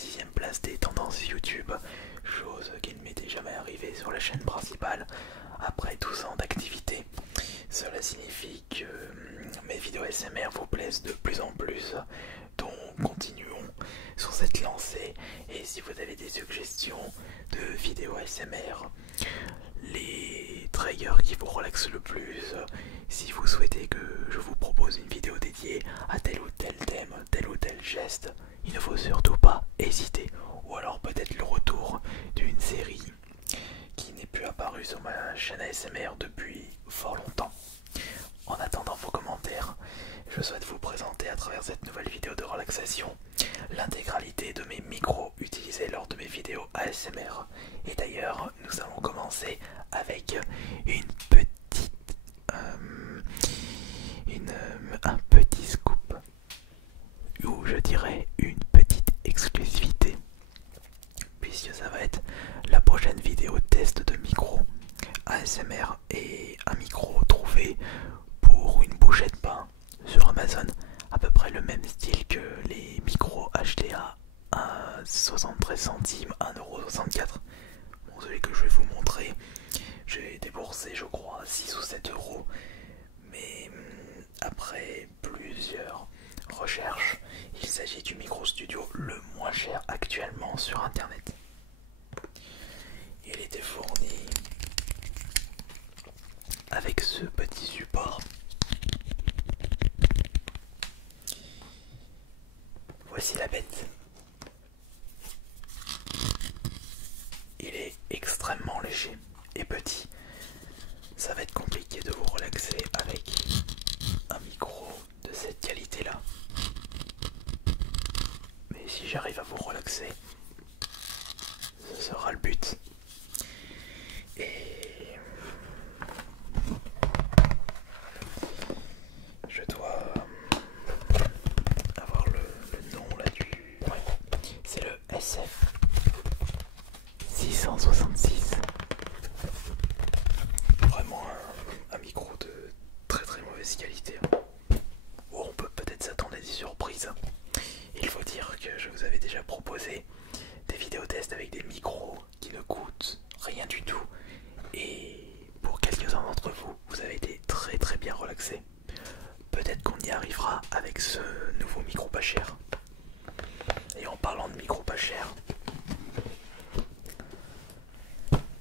6ème place des tendances YouTube, chose qui ne m'était jamais arrivée sur la chaîne principale après 12 ans d'activité. Cela signifie que mes vidéos ASMR vous plaisent de plus en plus, donc continuons sur cette lancée. Et si vous avez des suggestions de vidéos ASMR, les triggers qui vous relaxent le plus, si vous souhaitez que je vous propose une vidéo dédiée à tel ou tel thème, tel ou tel geste, il ne faut surtout pas hésiter. Ou alors peut-être le retour d'une série qui n'est plus apparue sur ma chaîne ASMR depuis fort longtemps. En attendant vos commentaires, je souhaite vous présenter à travers cette nouvelle vidéo de relaxation l'intégralité de mes micros utilisés lors de mes vidéos ASMR. Et d'ailleurs, nous allons commencer avec un petit scoop, ou je dirais une petite exclusivité, puisque ça va être la prochaine vidéo test de micro ASMR et un micro trouvé pour une bouchée de pain sur Amazon, à peu près le même style que les micros achetés à 73 centimes, 1,64€. Bon, celui que je vais vous montrer, j'ai déboursé je crois 6 ou 7 euros, mais après plusieurs recherches, il s'agit du micro studio le moins cher actuellement sur internet. Il était fourni avec ce petit support. Voici la bête. Il est extrêmement léger et petit. Ça va être compliqué de vous relaxer avec un micro de cette qualité-là. Mais si j'arrive à vous relaxer, ce sera le but. Et je dois avoir le nom là du... Ouais, c'est le SF 666. Vraiment un micro de très très mauvaise qualité, où on peut peut-être s'attendre à des surprises. Il faut dire que je vous avais déjà proposé des vidéos tests avec des micros qui ne coûtent rien du tout, et pour quelques-uns d'entre vous, vous avez été très très bien relaxés. Peut-être qu'on y arrivera avec ce nouveau micro pas cher. Et en parlant de micro pas cher,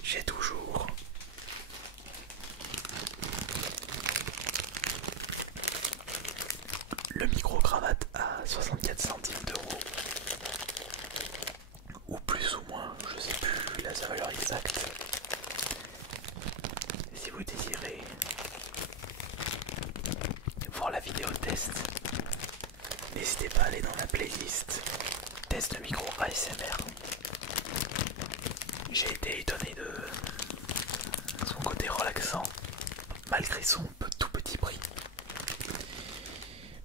j'ai toujours le micro cravate à 64 centimes d'euros, ou plus ou moins, je sais plus la valeur exacte. Si vous désirez voir la vidéo test, n'hésitez pas à aller dans la playlist test de micro ASMR. J'ai été étonné de son côté relaxant, malgré son tout petit prix.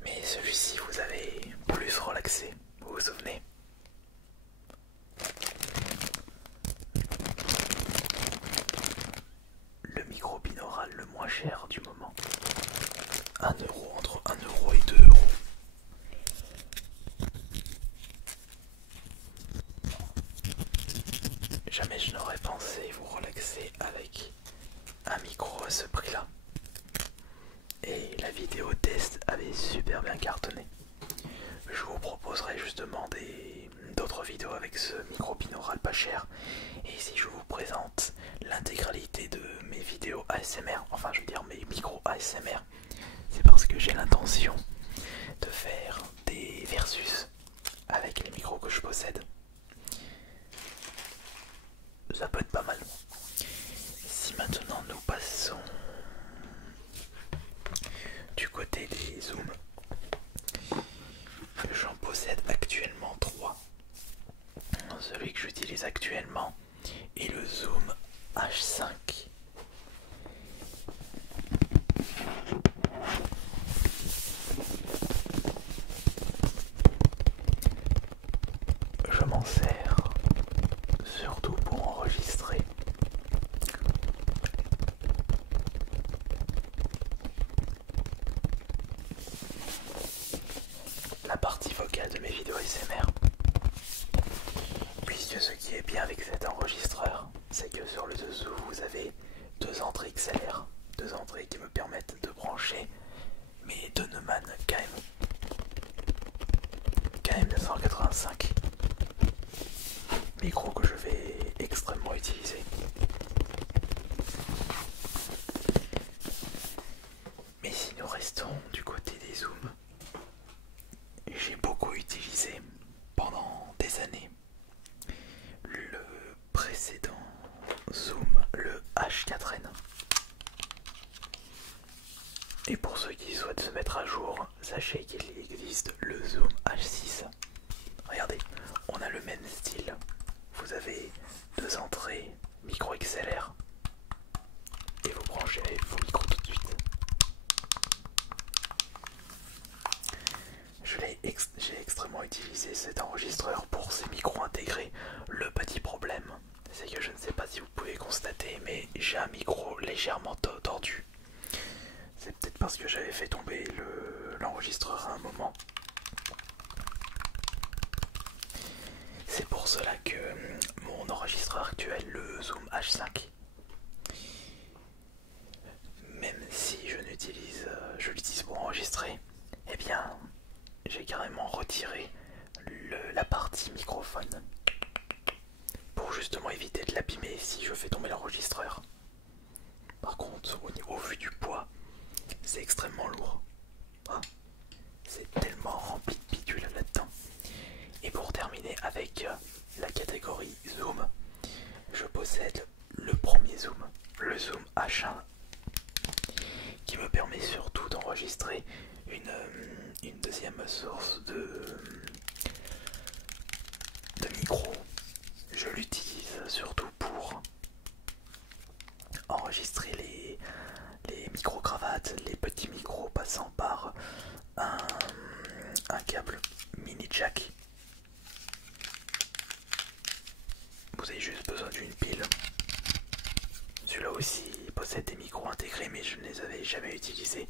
Mais celui-ci vous avez plus relaxé, vous vous souvenez? Le micro binaural le moins cher du moment. 1 euro, entre 1 euro et 2 euros. Jamais je n'aurais pensé vous relaxer avec un micro à ce prix-là. Et la vidéo test avait super bien cartonné. Je vous proposerai justement d'autres vidéos avec ce micro binaural pas cher. Et ici je vous présente l'intégralité de mes vidéos ASMR, enfin je veux dire mes micros ASMR. C'est parce que j'ai l'intention de faire des versus avec les micros que je possède. Ça peut être pas mal. Si maintenant nous passons du côté des zooms, j'en possède actuellement 3. Celui que j'utilise actuellement est le Zoom H5. Je m'en sers surtout pour enregistrer. La partie vocale de mes vidéos ASMR. 285. Micro que je vais extrêmement utiliser. Mais si nous restons du côté des zooms, j'ai beaucoup utilisé pendant des années le précédent zoom, le H4n. Et pour ceux qui souhaitent se mettre à jour, sachez qu'il existe le zoom H6. Regardez, on a le même style. Vous avez deux entrées micro XLR et vous branchez vos micros tout de suite. J'ai extrêmement utilisé cet enregistreur pour ces micros intégrés. Le petit problème, c'est que je ne sais pas si vous pouvez constater, mais j'ai un micro légèrement tordu. C'est peut-être parce que j'avais fait tomber l'enregistreur à un moment. C'est pour cela que mon enregistreur actuel, le Zoom H5, même si je l'utilise pour enregistrer, eh bien j'ai carrément retiré la partie microphone pour justement éviter de l'abîmer si je fais tomber l'enregistreur. Par contre, au vu du poids, c'est extrêmement lourd. Hein, c'est tellement rempli de bidules là-dedans. Et pour terminer avec la catégorie zoom, je possède le premier zoom, le zoom H1, qui me permet surtout d'enregistrer une deuxième source de micro. Je l'utilise surtout pour enregistrer les micro-cravates, les petits micros passant par un câble mini jack. Vous avez juste besoin d'une pile. Celui-là aussi possède des micros intégrés, mais je ne les avais jamais utilisés.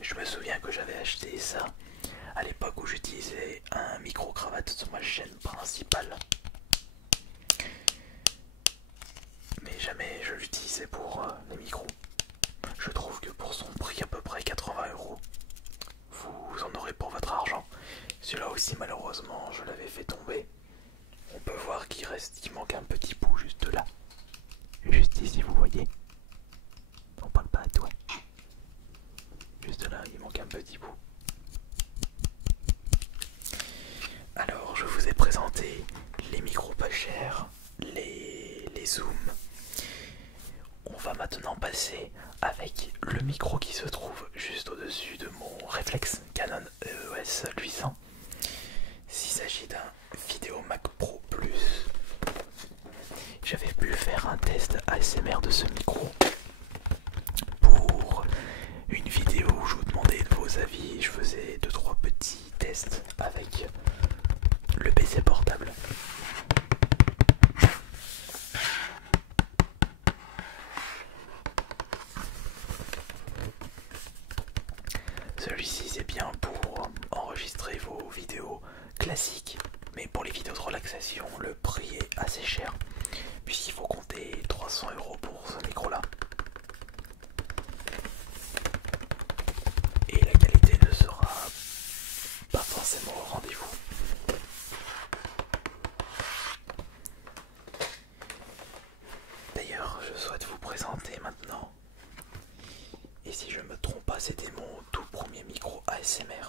Je me souviens que j'avais acheté ça à l'époque où j'utilisais un micro-cravate sur ma chaîne principale. Mais jamais je l'utilisais pour les micros. Je trouve que pour son prix, à peu près 80 €, vous en aurez pour votre argent. Celui-là aussi, malheureusement, je l'avais fait tomber. On peut voir qu'il manque un petit bout juste là. Juste ici, vous voyez. On parle pas à toi. Juste là, il manque un petit bout. Alors, je vous ai présenté les micros pas chers, les zooms. On va maintenant passer avec le micro qui se trouve juste au-dessus de mon réflexe Canon EOS 800. S'il s'agit d'un Videomac Pro Plus, j'avais pu faire un test ASMR de ce micro pour une vidéo où je vous demandais de vos avis. Je faisais 2-3 petits tests avec le PC portable. Celui-ci c'est bien pour enregistrer vos vidéos classiques, mais pour les vidéos de relaxation, le prix est assez cher, puisqu'il faut compter 300 € pour ce micro-là. Et la qualité ne sera pas forcément au rendez-vous. D'ailleurs, je souhaite vous présenter maintenant, et si je me trompe pas, c'était mon tout premier micro ASMR.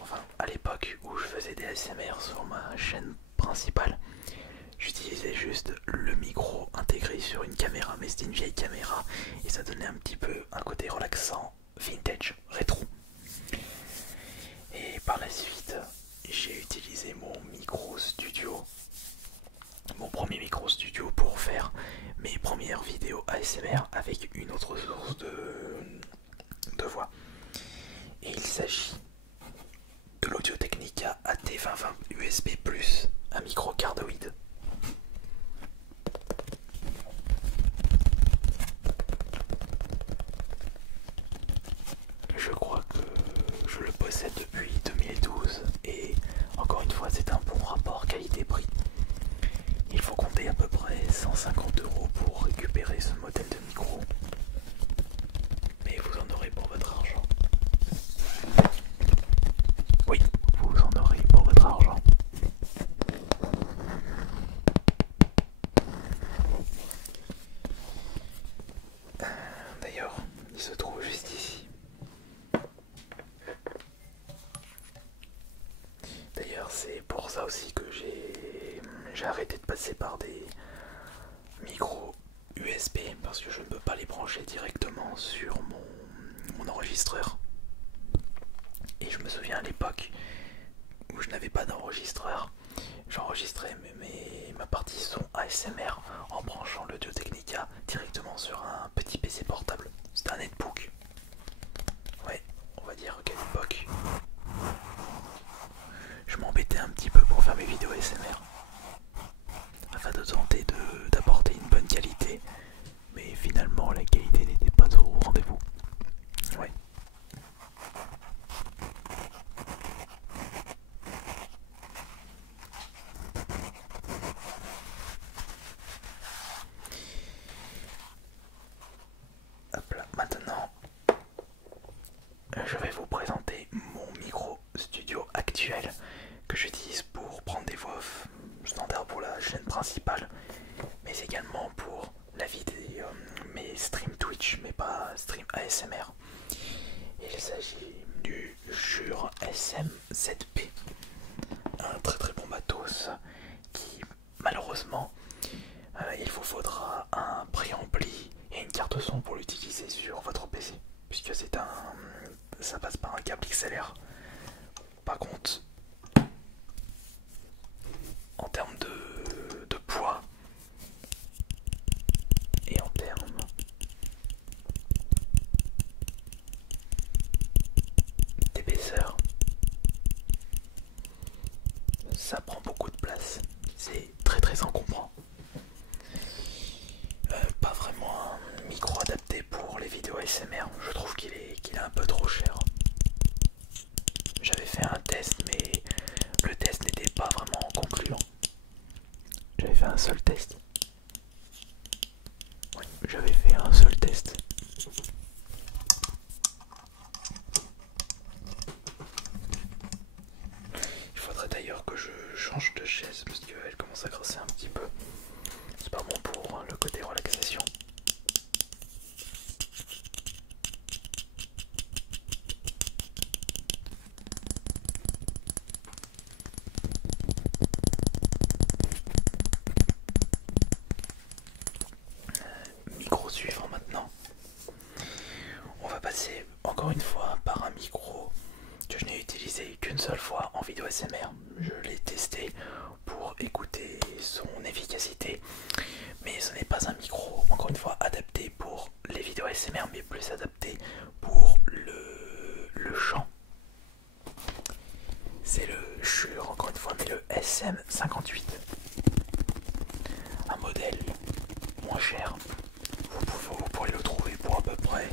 Enfin, à l'époque où je faisais des ASMR sur ma chaîne principale, j'utilisais juste le micro intégré sur une caméra, mais c'était une vieille caméra et ça donnait un petit peu un côté relaxant, vintage, rétro. Et par la suite, j'ai utilisé mon micro studio, mon premier micro studio pour faire mes premières vidéos ASMR avec une autre source de voix. Et il s'agit de l'Audio-Technica AT2020 USB+, un micro cardioïde. Je crois que je le possède depuis 2012 et encore une fois c'est un bon rapport qualité-prix. Il faut compter à peu près 150 € pour récupérer ce modèle de micro, mais vous en aurez pour votre argent. Oui, vous en aurez pour votre argent. c'est pour ça aussi que j'ai arrêté de passer par des micros USB parce que je ne peux pas les brancher directement sur mon enregistreur. Et je me souviens à l'époque où je n'avais pas d'enregistreur, j'enregistrais ma partie son ASMR en branchant l'Audio Technica directement sur un petit PC portable. C'était un netbook. Ouais, on va dire qu'à l'époque, je m'embêtais un petit peu pour faire mes vidéos ASMR afin de tenter d'apporter une bonne qualité, mais finalement la qualité n'était pas au rendez-vous. Ouais. Hop là, maintenant je vais vous présenter mon micro studio actuel que j'utilise pour prendre des voix off standard pour la chaîne principale, mais également pour la vidéo, mes streams Twitch, mais pas stream ASMR. Il s'agit du Shure SM7B, un très très bon matos qui malheureusement il vous faudra un préampli et une carte son pour l'utiliser sur votre PC, puisque ça passe par un câble XLR. Par contre, en termes de poids et en termes d'épaisseur, ça prend beaucoup de place. C'est très très encombrant. Pas vraiment un micro adapté pour les vidéos ASMR. Je trouve qu'il est un peu trop cher. J'avais fait un test, mais le test n'était pas vraiment concluant. J'avais fait un seul test. Oui, j'avais fait un seul test. Il faudrait d'ailleurs que je change de chaise parce qu'elle commence à grasser un petit peu. C'est pas bon pour le côté relaxation. Micro suivant maintenant. On va passer encore une fois par un micro que je n'ai utilisé qu'une seule fois en vidéo ASMR. Je l'ai testé pour écouter son efficacité, mais ce n'est pas un micro, encore une fois, adapté pour les vidéos ASMR, mais plus adapté pour le chant. C'est le Shure, encore une fois, mais le SM58. Un modèle moins cher. Vous pourrez le trouver pour à peu près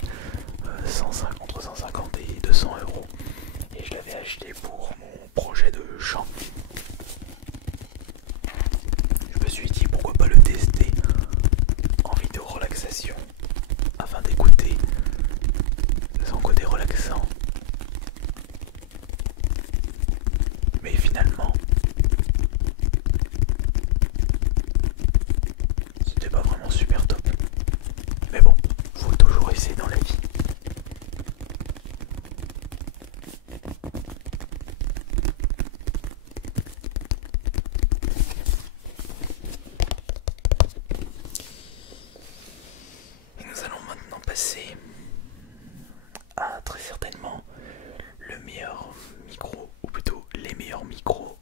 entre 150 et 200 euros. Et je l'avais acheté pour mon projet de chant. Je me suis dit pourquoi pas le tester en vidéo relaxation afin d'écouter son côté relaxant. Mais finalement, c'était pas vraiment super top. Mais bon, faut toujours essayer dans la vie. Et nous allons maintenant passer à très certainement le meilleur micro, ou plutôt les meilleurs micros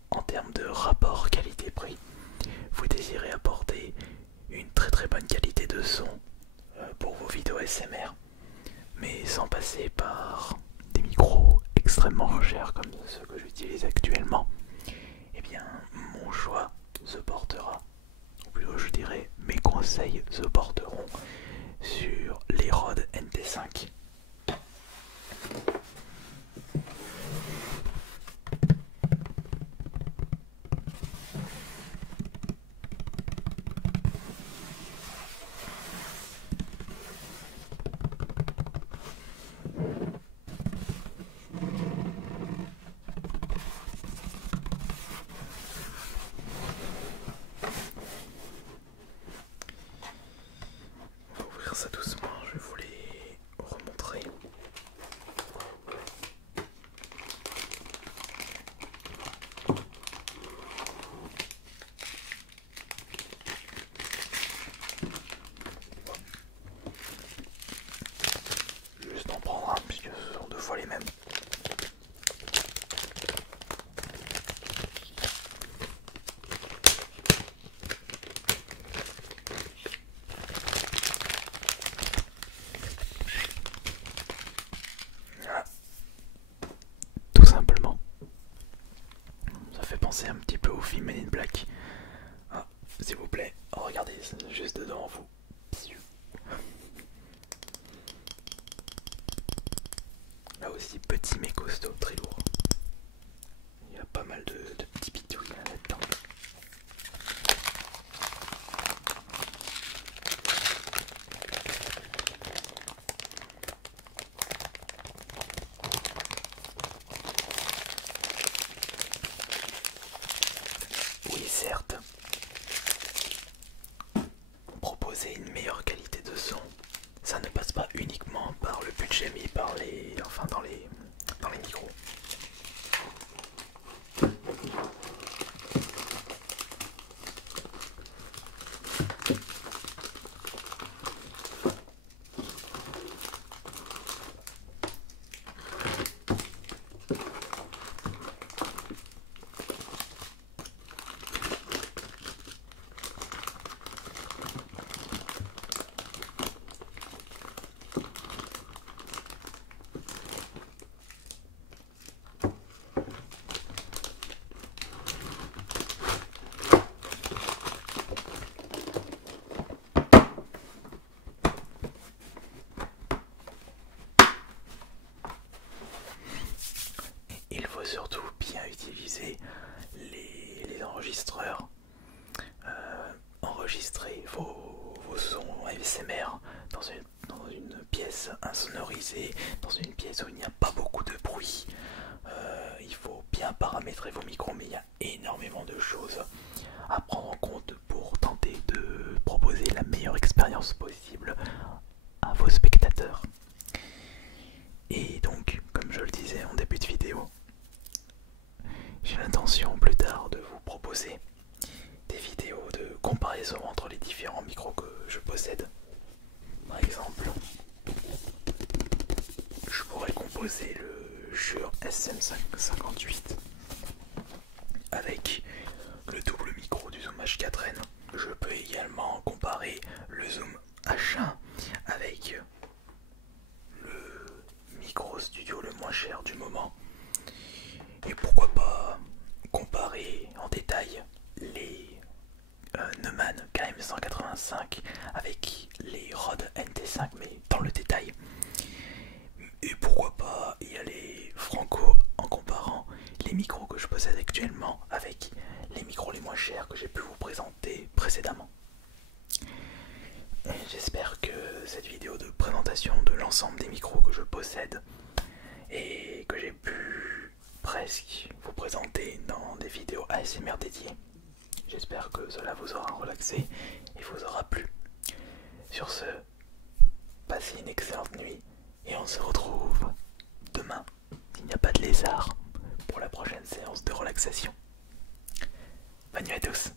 penser un petit peu au film Men in Black. Ah, s'il vous plaît, regardez, juste devant vous. Là aussi, petit mais costaud, très lourd. Il y a pas mal de petits pitouilles là-dedans. Oui, certes, proposer une meilleure qualité de son, ça ne passe pas uniquement par le budget mis par les, enfin dans les micros. Il faut surtout bien utiliser les enregistreurs. Enregistrer vos sons ASMR dans une pièce insonorisée, dans une pièce où il n'y a pas beaucoup de bruit. Il faut bien paramétrer vos micros, mais il y a énormément de choses à prendre en compte pour tenter de proposer la meilleure expérience possible à vos spectateurs. Et donc, comme je le disais en début de vidéo, j'ai l'intention plus tard de vous proposer des vidéos de comparaison entre les différents micros que je possède. Par exemple, je pourrais composer le Shure SM58 avec le double micro du Zoom H4n. Je peux également comparer le Zoom H1 avec le micro studio le moins cher du moment. Et pourquoi pas comparer en détail les Neumann KM185 avec les Rode NT5, mais dans le détail. Et pourquoi pas y aller franco en comparant les micros que je possède actuellement avec les micros les moins chers que j'ai pu vous présenter précédemment. J'espère que cette vidéo de présentation de l'ensemble des micros que je possède et que j'ai pu presque vous présenter dans des vidéos ASMR dédiées, j'espère que cela vous aura relaxé et vous aura plu. Sur ce, passez une excellente nuit et on se retrouve demain, s'il n'y a pas de lézard, pour la prochaine séance de relaxation. Bonne nuit à tous.